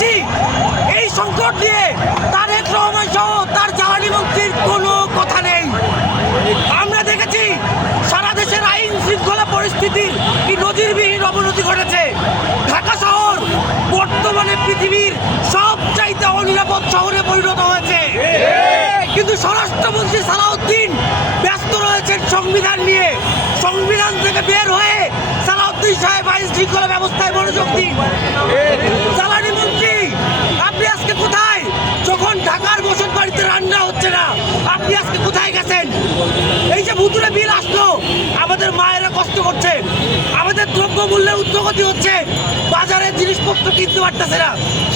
দেখেছি এই সংকট নিয়ে তারেক রহমান সহ তার জ্বালানি মন্ত্রীর কোনো কথা নেই। আমরা দেখেছি সারা দেশের আইন শৃঙ্খলা পরিস্থিতির কি নজিরবিহীন অবনতি ঘটেছে। ঢাকা শহর বর্তমানে পৃথিবীর সবচাইতে অনিরাপদ শহরে পরিণত হয়েছে, কিন্তু স্বরাষ্ট্রমন্ত্রী সালাউদ্দিন ব্যস্ত রয়েছেন সংবিধান নিয়ে। সংবিধান থেকে বের হয়ে সালাউদ্দিন সাহেব আইন শৃঙ্খলা ব্যবস্থায় মনোযোগ দিন। জ্বালানি মন্ত্রী আপনি আজকে কোথায়? যখন ঢাকার বসত বাড়িতে রান্না হচ্ছে না, আপনি আজকে কোথায় গেছেন? এই যে ভুতুরে বিল আসলো, আমাদের মায়েরা কষ্ট করছে, আমাদের দ্রব্যমূল্যের ঊর্ধ্বগতি হচ্ছে, বাজারের জিনিসপত্র কিনতে পারতেছে না।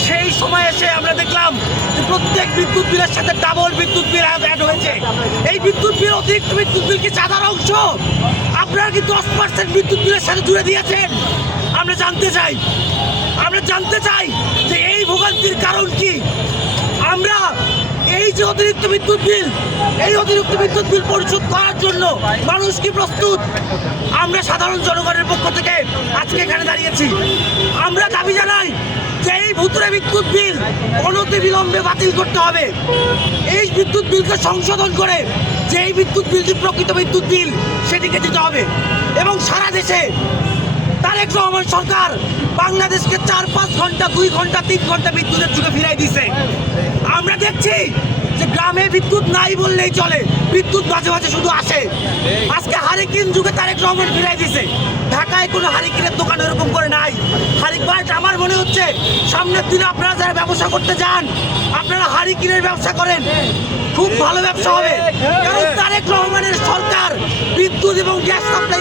সেই সময় এসে আমরা দেখলাম যে প্রত্যেক বিদ্যুৎ বিলের সাথে ডাবল বিদ্যুৎ বিল অ্যাড হয়েছে। এই বিদ্যুৎ বিল, অতিরিক্ত বিদ্যুৎ বিল কি চাঁদার অংশ? আপনারা কি 10% বিদ্যুৎ বিলের সাথে জুড়ে দিয়েছেন? আমরা জানতে চাই যে এই ভোগান্তির কারণ কি। আমরা এই যে অতিরিক্ত বিদ্যুৎ বিল পরিশোধ করার জন্য মানুষ কি প্রস্তুত? আমরা সাধারণ জনগণের পক্ষ থেকে আজকে এখানে দাঁড়িয়েছি। আমরা দাবি জানাই যে এই ভুতুরে বিদ্যুৎ বিল অনতিবিলম্বে বাতিল করতে হবে। এই বিদ্যুৎ বিলকে সংশোধন করে যে এই বিদ্যুৎ বিলটি প্রকৃত বিদ্যুৎ বিল সেটিকে দিতে হবে। এবং সারা দেশে তারেক রহমান সরকার বাংলাদেশকে 4-5 ঘন্টা, 2 ঘন্টা, 3 ঘন্টা বিদ্যুতের যুগে ফিরাই দিছে। আমরা দেখছি যে গ্রামে বিদ্যুৎ নাই বললেই চলে, বিদ্যুৎ মাঝে মাঝে শুধু আসে। আজকে হারিকেন যুগে তারেক রহমান ফিরাই দিছে। ঢাকায় কোনো হারিকেনের দোকান এরকম করে নাই। আমার মনে হচ্ছে সামনের দিনে আপনারা যারা ব্যবসা করতে যান, আপনারা হারিকেনের ব্যবসা করেন, খুব ভালো ব্যবসা হবে। কারণ তারেক রহমানের সরকার বিদ্যুৎ এবং গ্যাস সাপ্লাই